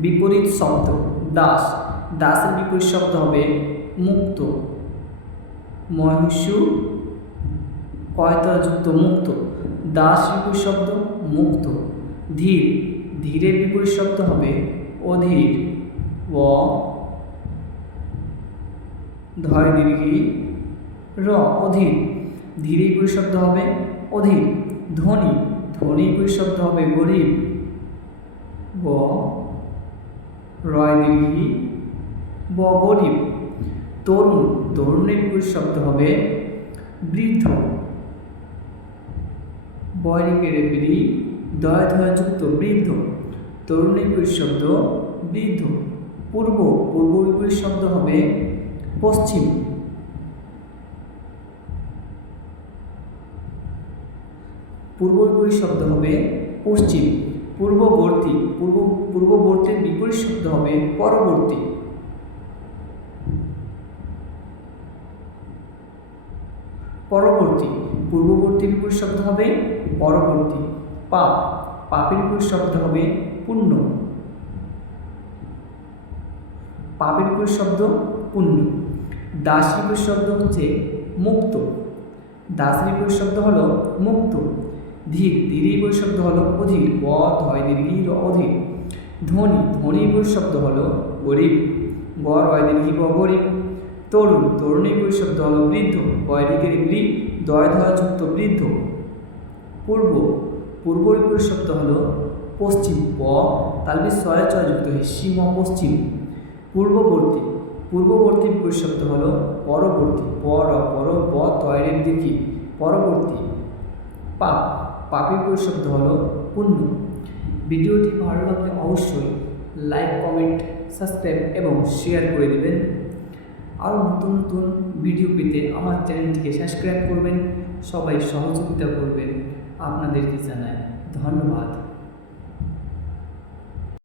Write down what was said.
বিপরীত শব্দ। দাস। দাসের বিপরীত শব্দ হবে মুক্ত। মহিষু কয়তাযুক্ত মুক্ত। দাস বিপরীত শব্দ মুক্ত। ধীর। ধীরের বিপরীত শব্দ হবে অধীর। ও ধয় দীর্ঘি। র অধীর। ধীরে বিপরীত শব্দ হবে অধীর। ধনী। ধনী বিপরীত শব্দ হবে গরিব। ব রয় দীর্ঘি ব গরিব তরুণ তরুণের বিপরীত শব্দ হবে বৃদ্ধ। বয়রিকের বৃ দয় ধয়যুক্ত বৃদ্ধ। তরুণের বিপরীত শব্দ বৃদ্ধ। পূর্ব পূর্ব বিপরীত শব্দ হবে পশ্চিম। পূর্ব বিপরীত শব্দ হবে পশ্চিম। পূর্ববর্তী, পূর্ব, পূর্ববর্তীর বিপরীত শব্দ হবে পরবর্তী। পরবর্তী, পূর্ববর্তী বিপরীত শব্দ হবে পরবর্তী। পাপ, পাপের বিপরীত শব্দ হবে পুণ্য। পাপের বিপরীত শব্দ পুণ্য। দাস বিপরীত শব্দ হচ্ছে মুক্ত। দাসের বিপরীত শব্দ হলো মুক্ত। ধীর ধীর শব্দ হলো অধীর ব ধয় দীর্ঘি র অধীর। ধনী ধনী শব্দ হলো গরিব ব রয় দীর্ঘি ব গরিব। তরুণ, তরুণী শব্দ হলো বৃদ্ধ বয়দিকের বৃ দয় ধয় যুক্ত বৃদ্ধ। পূর্ব পূর্ব শব্দ হলো পশ্চিম, প তালবি ছয় ছয় যুক্ত হিসিম পশ্চিম। পূর্ববর্তী পূর্ববর্তী শব্দ হলো পরবর্তী, পর পর, ব তয়ের দিকে পরবর্তী পাপ পাপের বিপরীত শব্দ হলো পুণ্য। ভিডিওটি ভালো লাগলে অবশ্যই লাইক কমেন্ট সাবস্ক্রাইব এবং শেয়ার করে দেবেন। আরও নতুন নতুন ভিডিও পেতে আমার চ্যানেলটিকে সাবস্ক্রাইব করবেন। সবাই সহযোগিতা করবেন। আপনাদেরকে জানাই ধন্যবাদ।